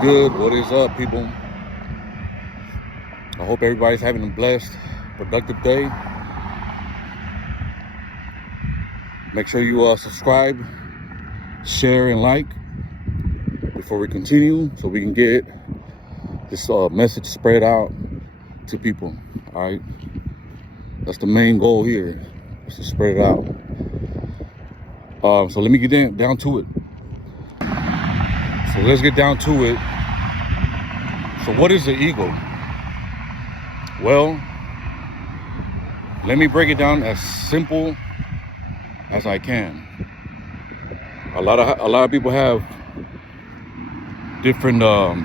good? What is up, people? I hope everybody's having a blessed, productive day. Make sure you subscribe, share, and like before we continue, so we can get this message spread out to people. All right, that's the main goal here, is to spread it out. So let me get down to it. So let's get down to it. So what is the ego? Well, let me break it down as simple as I can. A lot of people have different a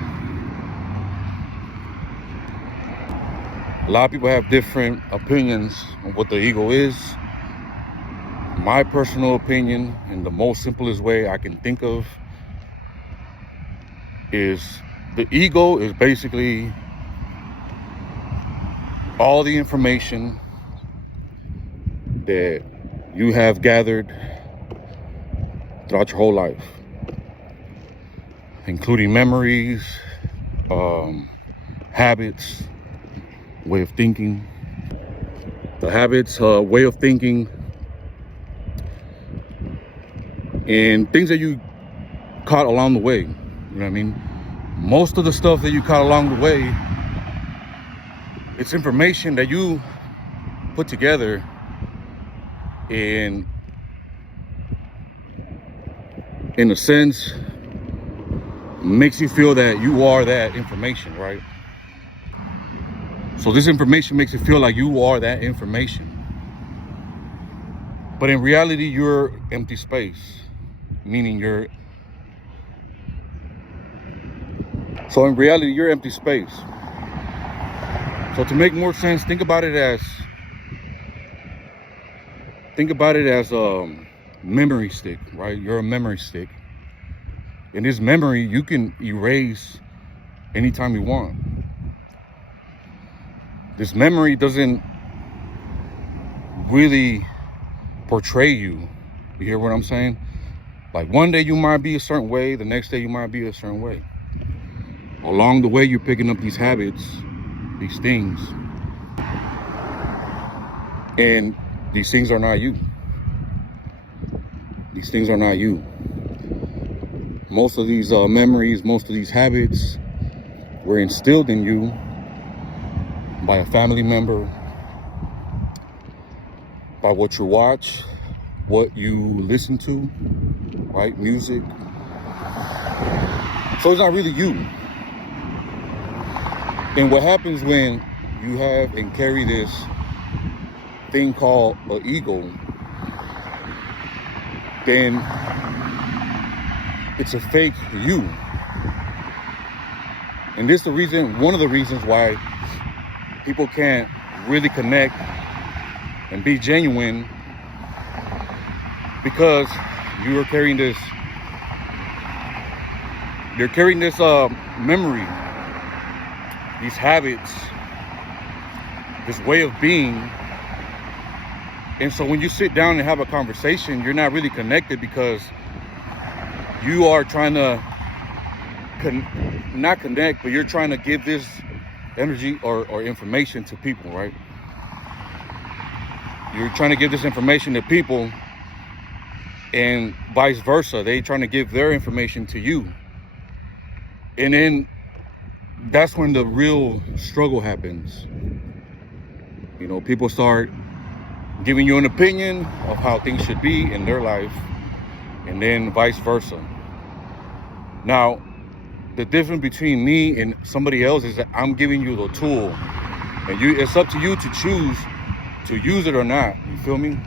lot of people have different opinions on what the ego is. My personal opinion, in the most simplest way I can think of, is the ego is basically all the information that you have gathered throughout your whole life, including memories, habits, way of thinking. The habits, way of thinking, and things that you caught along the way. You know what I mean? Most of the stuff that you caught along the way, it's information that you put together and, in a sense, makes you feel that you are that information, right? So this information makes you feel like you are that information. But in reality, you're empty space, meaning you're... So in reality, you're empty space. So to make more sense, think about it as a memory stick, right? You're a memory stick. And this memory, you can erase anytime you want. This memory doesn't really portray you. You hear what I'm saying? Like, one day you might be a certain way, the next day you might be a certain way. Along the way, you're picking up these habits, these things, and these things are not you. These things are not you. Most of these memories, most of these habits were instilled in you by a family member, by what you watch, what you listen to, right? Music. So it's not really you. And what happens when you have and carry this thing called an ego, then it's a fake you. And this is the reason, one of the reasons why people can't really connect and be genuine, because you're carrying this memory, these habits, this way of being. And so when you sit down and have a conversation, you're not really connected, because you are trying to not connect, but you're trying to give this energy or information to people, right? You're trying to give this information to people, and vice versa. They're trying to give their information to you. And then that's when the real struggle happens. You know, people start giving you an opinion of how things should be in their life, and then vice versa. Now, the difference between me and somebody else is that I'm giving you the tool, and it's up to you to choose to use it or not. You feel me?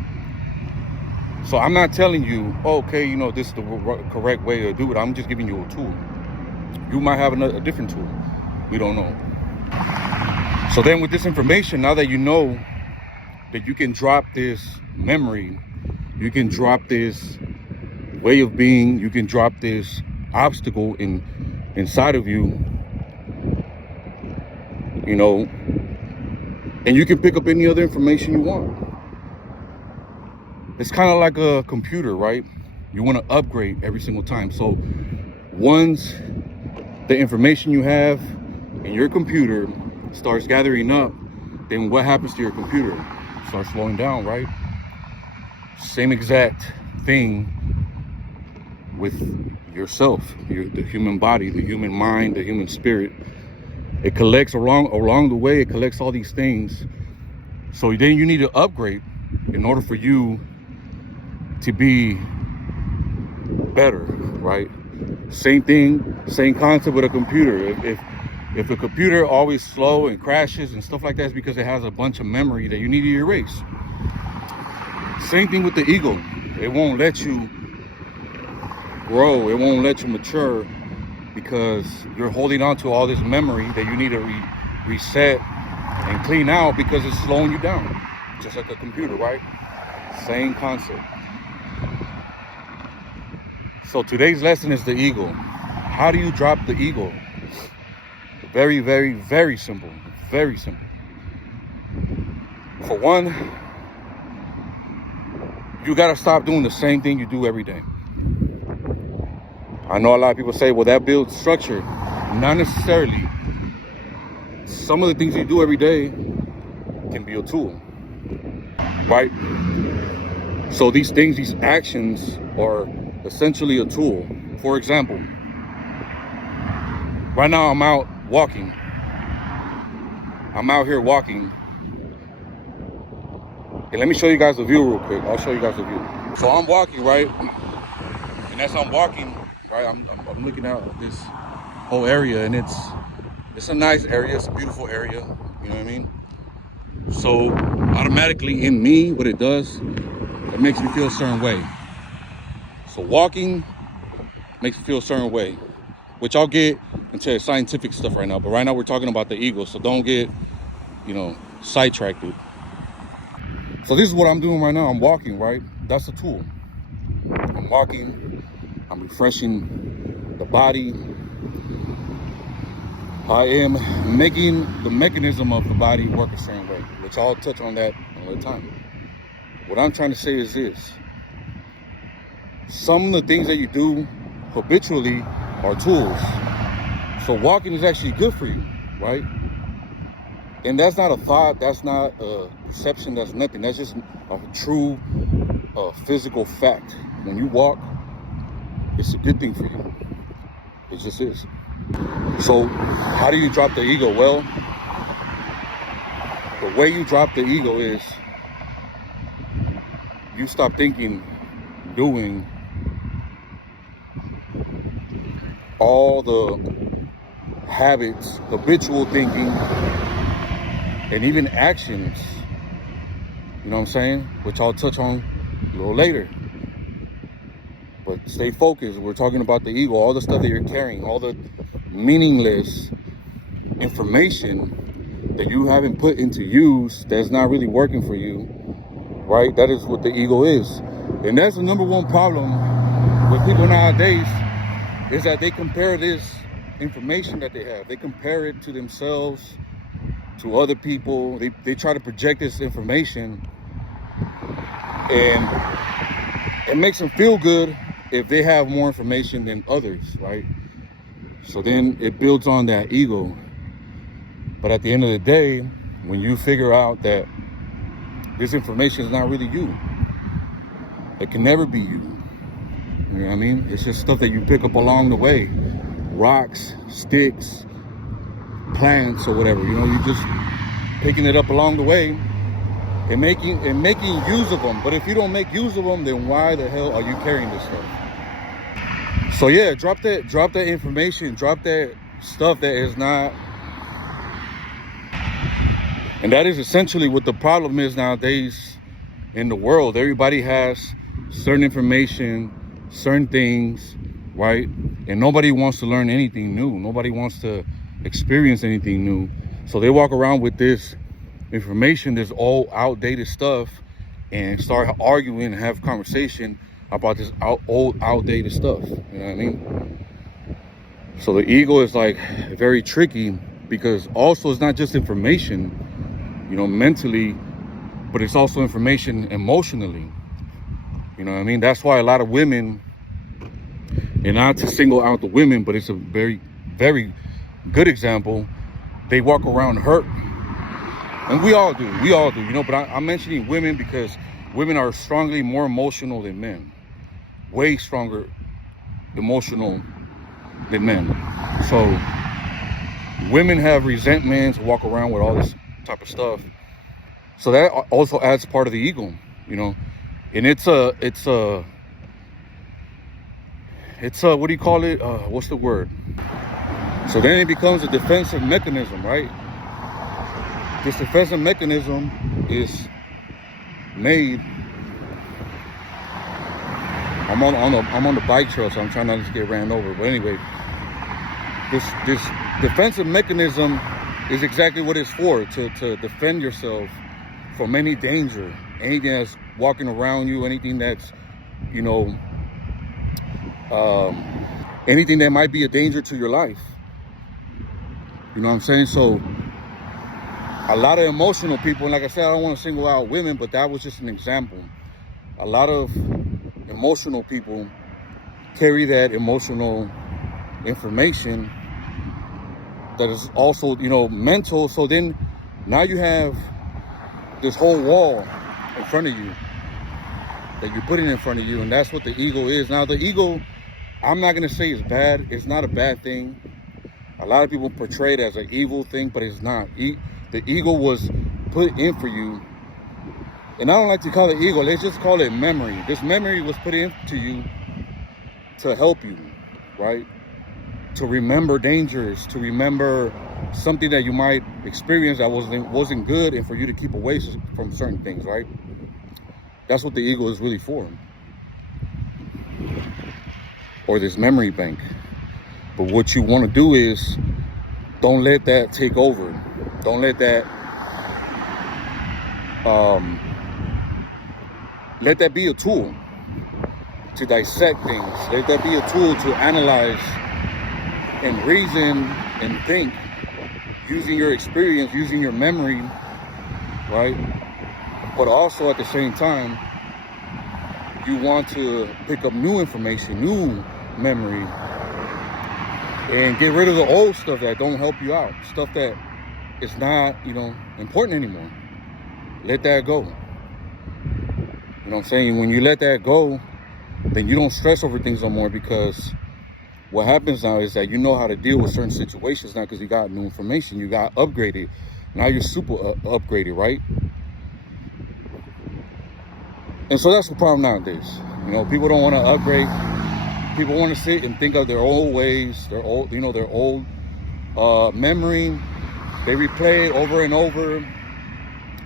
So I'm not telling you, okay, you know, this is the correct way to do it. I'm just giving you a tool. You might have a different tool. We don't know. So then with this information, now that you know that you can drop this memory, you can drop this way of being, you can drop this obstacle inside of you, you know, and you can pick up any other information you want. It's kind of like a computer, right? You want to upgrade every single time. So once the information you have in your computer starts gathering up, then what happens to your computer? It starts slowing down, right? Same exact thing with yourself, the human body, the human mind, the human spirit. It collects along the way, it collects all these things. So then you need to upgrade in order for you to be better, right? Same thing, same concept with a computer. If a computer always slow and crashes and stuff like that, it's because it has a bunch of memory that you need to erase. Same thing with the ego. It won't let you grow, it won't let you mature, because you're holding on to all this memory that you need to reset and clean out, because it's slowing you down, just like a computer, right? Same concept. So today's lesson is the ego. How do you drop the ego? Very, very, very simple. Very simple. For one, you gotta stop doing the same thing you do every day. I know a lot of people say, well, that builds structure. Not necessarily. Some of the things you do every day can be a tool, right? So these things, these actions are essentially a tool. For example, right now I'm out walking. I'm out here walking. Okay, let me show you guys the view real quick. I'll show you guys the view. So I'm walking, right? And as I'm walking, right, I'm looking out this whole area, and it's a nice area, it's a beautiful area, you know what I mean? So automatically in me, what it does, it makes me feel a certain way. So walking makes me feel a certain way, which I'll get into scientific stuff right now, but right now we're talking about the ego, so don't get, sidetracked, dude. So this is what I'm doing right now. I'm walking, right? That's a tool. I'm walking, I'm refreshing the body. I am making the mechanism of the body work a certain way, which I'll touch on that another time. What I'm trying to say is this. Some of the things that you do habitually are tools. So walking is actually good for you, right? And that's not a thought, that's not a perception, that's nothing. That's just a true physical fact. When you walk, it's a good thing for you. It just is. So how do you drop the ego? Well, the way you drop the ego is you stop thinking, doing all the habits, habitual thinking, and even actions, you know what I'm saying? Which I'll touch on a little later. But stay focused. We're talking about the ego, all the stuff that you're carrying, all the meaningless information that you haven't put into use that's not really working for you, right? That is what the ego is. And that's the number one problem with people nowadays, is that they compare this information that they have. They compare it to themselves, to other people. They try to project this information, and it makes them feel good if they have more information than others, right? So then it builds on that ego. But at the end of the day, when you figure out that this information is not really you, it can never be you. You know what I mean? It's just stuff that you pick up along the way. Rocks, sticks, plants, or whatever. You're just picking it up along the way and making use of them. But if you don't make use of them, then why the hell are you carrying this stuff? So yeah, drop that information, drop that stuff that is not. And that is essentially what the problem is nowadays in the world. Everybody has certain information, certain things, right? And nobody wants to learn anything new. Nobody wants to experience anything new. So they walk around with this information, this old outdated stuff, and start arguing and have conversation about this old outdated stuff. You know what I mean? So the ego is like very tricky, because also it's not just information, mentally, but it's also information emotionally. You know what I mean? That's why a lot of women, and not to single out the women, but it's a very very good example. They walk around hurt, and we all do, you know. But I'm mentioning women because women are strongly more emotional than men, way stronger emotional than men. So women have resentments, walk around with all this type of stuff. So that also adds part of the ego, you know. And it's a what do you call it? What's the word? So then it becomes a defensive mechanism, right? This defensive mechanism is made. I'm on the bike trail, so I'm trying not to get ran over. But anyway, this defensive mechanism is exactly what it's for, to defend yourself from any danger, anything that's walking around you, anything that's, you know, anything that might be a danger to your life. You know what I'm saying? So a lot of emotional people, and like I said, I don't want to single out women, but that was just an example. A lot of emotional people carry that emotional information that is also, you know, mental. So then now you have this whole wall in front of you that you're putting in front of you, and that's what the ego is. Now the ego, I'm not going to say it's bad. It's not a bad thing. A lot of people portray it as an evil thing, but it's not. The ego was put in for you, and I don't like to call it ego. Let's just call it memory. This memory was put into you to help you, right? To remember dangers, to remember something that you might experience that wasn't good, and for you to keep away from certain things, right? That's what the ego is really for. Or this memory bank. But what you want to do is don't let that take over. Don't let that be a tool to dissect things. Let that be a tool to analyze and reason and think, using your experience, using your memory, right? But also at the same time, you want to pick up new information, new memory, and get rid of the old stuff that don't help you out, stuff that is not, you know, important anymore. Let that go. You know what I'm saying? When you let that go, then you don't stress over things no more, because what happens now is that you know how to deal with certain situations now, because you got new information, you got upgraded. Now you're super upgraded, right? And so that's the problem nowadays. You know, people don't want to upgrade. People want to sit and think of their old ways, their old memory. They replay it over and over.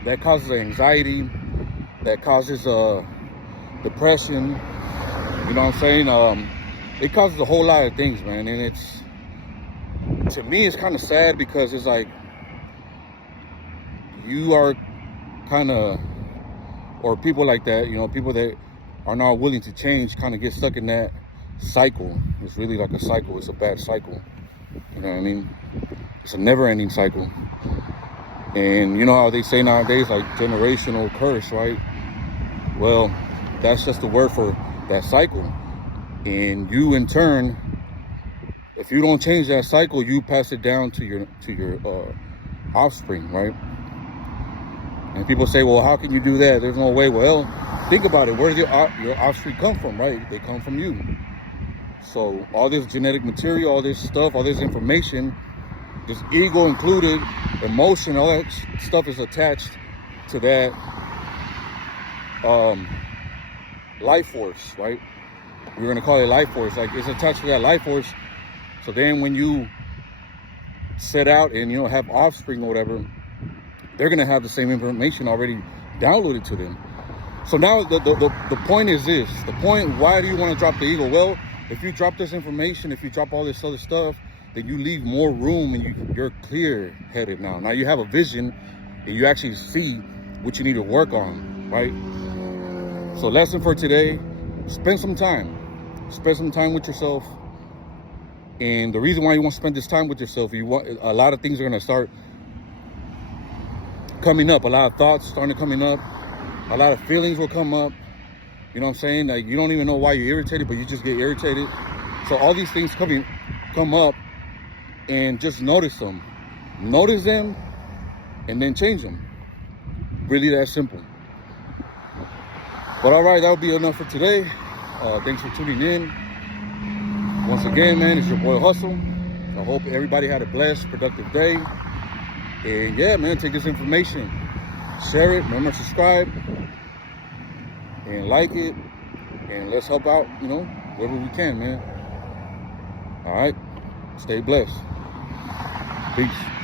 That causes anxiety. That causes depression. You know what I'm saying? It causes a whole lot of things, man. And to me, it's kind of sad, because it's like you are kind of, or people like that, you know, people that are not willing to change kind of get stuck in that cycle. It's really like a cycle. It's a bad cycle. You know what I mean? It's a never-ending cycle. And you know how they say nowadays, like generational curse, right? Well, that's just the word for that cycle. And you, in turn, if you don't change that cycle, you pass it down to your offspring, right? And people say, well, how can you do that? There's no way. Well, think about it. Where does your offspring come from, right? They come from you. So all this genetic material, all this stuff, all this information, this ego included, emotion, all that stuff is attached to that life force, right? We're going to call it life force. Like, it's attached to that life force. So then when you set out and, you know, have offspring or whatever, they're going to have the same information already downloaded to them. So now the point is this. The point, why do you want to drop the ego? Well, if you drop this information, if you drop all this other stuff, then you leave more room, and you're clear-headed now. Now you have a vision, and you actually see what you need to work on, right? So lesson for today, spend some time with yourself. And the reason why you want to spend this time with yourself, a lot of things are going to start coming up. A lot of thoughts starting coming up. A lot of feelings will come up. You know what I'm saying? Like, you don't even know why you're irritated, but you just get irritated. So all these things come up, and just notice them. Notice them and then change them. Really that simple. But all right, that'll be enough for today. Thanks for tuning in. Once again, man, it's your boy Hustle. I hope everybody had a blessed, productive day. And yeah, man, take this information, share it, remember to subscribe, and like it, and let's help out, wherever we can, man. All right, stay blessed. Peace.